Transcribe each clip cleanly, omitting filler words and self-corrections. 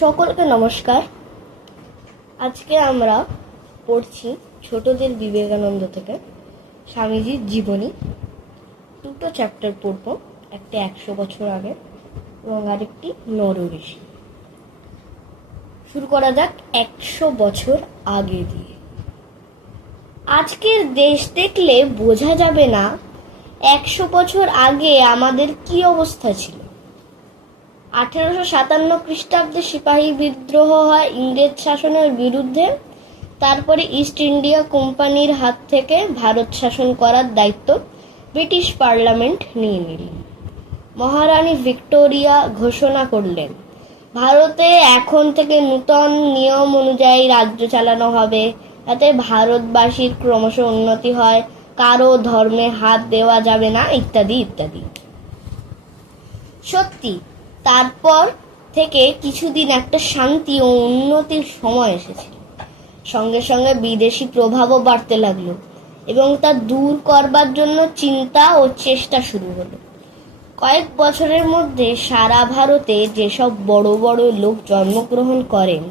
সকলকে নমস্কার। আজকে আমরা পড়ছি ছোটদের বিবেকানন্দ থেকে স্বামীজির জীবনী। দুটো চ্যাপ্টার পড়ব, একটা 100 বছর আগে এবং আরেকটি নরঋষি। শুরু করা যাক 100 বছর আগে দিয়ে। আজকের দেশ দেখলে বোঝা যাবে না 100 বছর আগে আমাদের কি অবস্থা ছিল। 1857 খ্রিস্টাব্দে সিপাহী বিদ্রোহ হয় ইংরেজ শাসনের বিরুদ্ধে। তারপরে ইস্ট ইন্ডিয়া কোম্পানির হাত থেকে ভারত শাসন করার দায়িত্ব ব্রিটিশ পার্লামেন্ট নিয়ে নিলেন। মহারানী ভিক্টোরিয়া ঘোষণা করলেন, ভারতে এখন থেকে নূতন নিয়ম অনুযায়ী রাজ্য চালানো হবে, যাতে ভারতবাসীর ক্রমশ উন্নতি হয়, কারো ধর্মে হাত দেওয়া যাবে না, ইত্যাদি ইত্যাদি। সত্যি তারপর থেকে কিছুদিন একটা শান্তি ও উন্নতির সময় এসেছিল। সঙ্গে সঙ্গে বিদেশি প্রভাবও বাড়তে লাগলো এবং তা দূর করবার জন্য চিন্তা ও চেষ্টা শুরু হলো। কয়েক বছরের মধ্যে সারা ভারতে যেসব বড় বড় লোক জন্মগ্রহণ করেন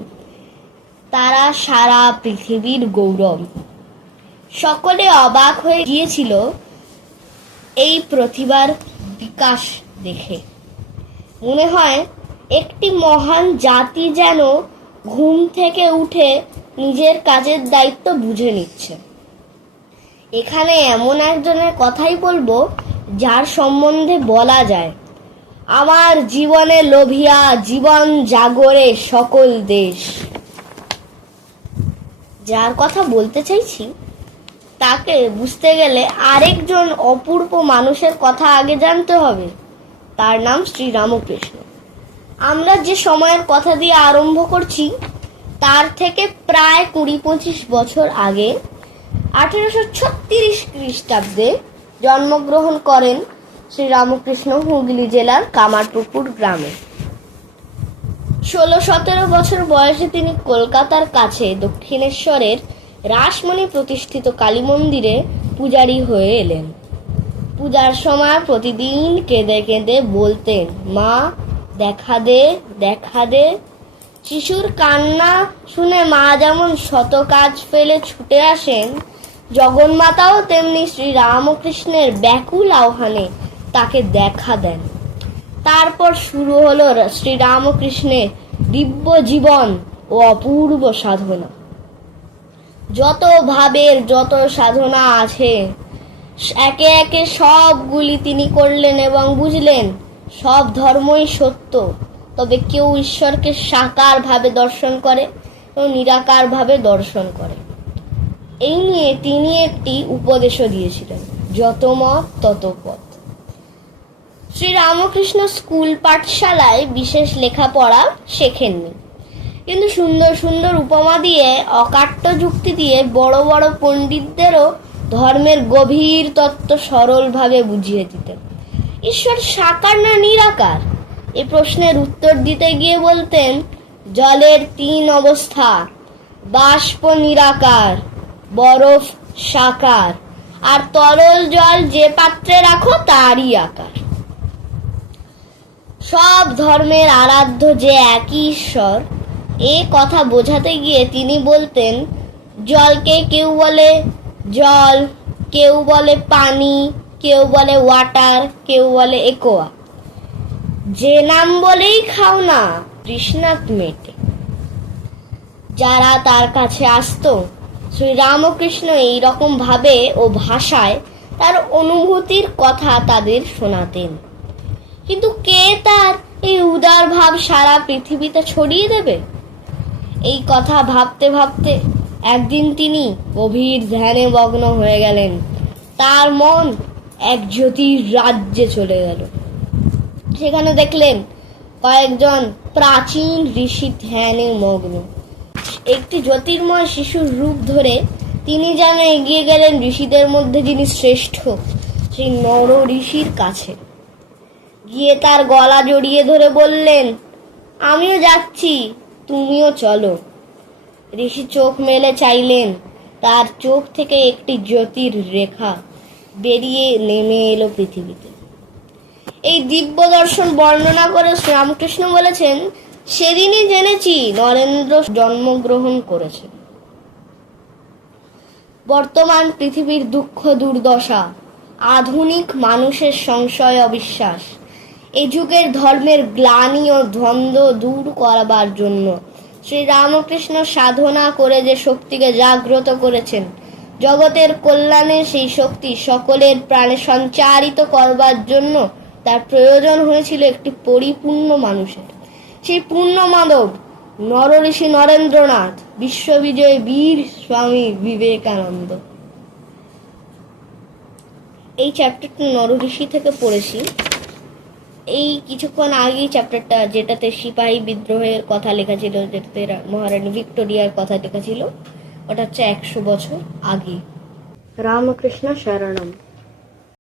তারা সারা পৃথিবীর গৌরব। সকলে অবাক হয়ে গিয়েছিল এই প্রতিভার বিকাশ দেখে। মনে হয় একটি মহান জাতি যেন ঘুম থেকে উঠে নিজের কাজের দায়িত্ব বুঝে নিচ্ছে। এখানে এমন একজনের কথাই বলবো যার সম্বন্ধে বলা যায়, আমার জীবনে লোভিয়া জীবন জাগরে সকল দেশ। যার কথা বলতে চাইছি তাকে বুঝতে গেলে আরেকজন অপূর্ব মানুষের কথা আগে জানতে হবে। তার নাম শ্রীরামকৃষ্ণ। আমরা যে সময়ের কথা দিয়ে আরম্ভ করছি তার থেকে প্রায় 20-25 বছর আগে 1836 খ্রিস্টাব্দে জন্মগ্রহণ করেন শ্রীরামকৃষ্ণ হুগলি জেলার কামারপুকুর গ্রামে। 16-17 বছর বয়সে তিনি কলকাতার কাছে দক্ষিণেশ্বরের রাসমণি প্রতিষ্ঠিত কালী মন্দিরে পূজারী হয়ে এলেন। পূজার সময় প্রতিদিন কেঁদে কেঁদে বলতেন, মা দেখা দে দেখা দে। শিশুর কান্না শুনে মা যেমন শত কাজ ফেলে ছুটে আসেন, জগন্মাতাও তেমনি শ্রীরামকৃষ্ণের ব্যাকুল আহ্বানে তাকে দেখা দেন। তারপর শুরু হলো শ্রীরামকৃষ্ণের দিব্য জীবন ও অপূর্ব সাধনা। যত ভাবের যত সাধনা আছে একে একে সবগুলি তিনি করলেন এবং বুঝলেন সব ধর্মই সত্য, তবে কেউ ঈশ্বরকে সাকার ভাবে দর্শন করে, কেউ নিরাকার ভাবে দর্শন করে। এই নিয়ে তিনি একটি উপদেশও দিয়েছিলেন, যত মত তত পথ। শ্রীরামকৃষ্ণ স্কুল পাঠশালায় বিশেষ লেখাপড়া শেখেননি, কিন্তু সুন্দর সুন্দর উপমা দিয়ে অকাট্য যুক্তি দিয়ে বড় বড় পণ্ডিতদেরও ধর্মের গভীর তত্ত্ব সরলভাবে বুঝিয়ে দিতেন। ঈশ্বর সাকার না নিরাকার এ প্রশ্নের উত্তর দিতে গিয়ে বলতেন, জলের 3 অবস্থা, বাষ্প নিরাকার, বরফ সাকার, আর তরল জল যে পাত্রে রাখো তারই আকার। সব ধর্মের আরাধ্য যে একই ঈশ্বর এ কথা বোঝাতে গিয়ে তিনি বলতেন, জলকে কেউ বলে জল, কেউ বলে পানি, কেউ বলে ওয়াটার, কেউ বলে একোয়া। যে নাম বলেই খাও না, তৃষ্ণাত মেটে। যারা তার কাছে আসতো শ্রীরামকৃষ্ণ এইরকম ভাবে ও ভাষায় তার অনুভূতির কথা তাদের শোনাতেন। কিন্তু কে তার এই উদার ভাব সারা পৃথিবীতে ছড়িয়ে দেবে? এই কথা ভাবতে ভাবতে একদিন তিনি গভীর ধ্যানে মগ্ন হয়ে গেলেন। তার মন এক জ্যোতির রাজ্যে চলে গেল। সেখানে দেখলেন কয়েকজন প্রাচীন ঋষি ধ্যানে মগ্ন। একটি জ্যোতির্ময় শিশুর রূপ ধরে তিনি যেন এগিয়ে গেলেন ঋষিদের মধ্যে যিনি শ্রেষ্ঠ, সেই নর ঋষির কাছে। গিয়ে তার গলা জড়িয়ে ধরে বললেন, আমিও যাচ্ছি, তুমিও চলো। ঋষি চোখ মেলে চাইলেন, তার চোখ থেকে একটি জ্যোতির রেখা বেরিয়ে নেমে এলো পৃথিবীতে। এই দিব্য দর্শন বর্ণনা করে শ্রীরামকৃষ্ণ বলেছেন, সেদিনই জেনেছি নরেন্দ্র জন্মগ্রহণ করেছেন। বর্তমান পৃথিবীর দুঃখ দুর্দশা, আধুনিক মানুষের সংশয় অবিশ্বাস, এ যুগের ধর্মের গ্লানি ও দ্বন্দ্ব দূর করবার জন্য শ্রী রামকৃষ্ণ সাধনা করে যে শক্তিকে জাগ্রত করেছেন, জগতের কল্যাণে সেই শক্তি সকলের প্রাণে সঞ্চারিত করবার জন্য তার প্রয়োজন হয়েছিল একটি পরিপূর্ণ মানুষের। সেই পূর্ণ মানব নরঋষি নরেন্দ্রনাথ, বিশ্ববিজয়ী বীর স্বামী বিবেকানন্দ। এই চ্যাপ্টারটা নরঋষি থেকে পড়েছি। এই কিছুক্ষণ আগেই চ্যাপ্টারটা, যেটাতে সিপাহী বিদ্রোহের কথা লেখা ছিল, যেটাতে মহারানী ভিক্টোরিয়ার কথা লেখা ছিল, ওটা হচ্ছে 100 বছর আগে। রামকৃষ্ণ শরণম।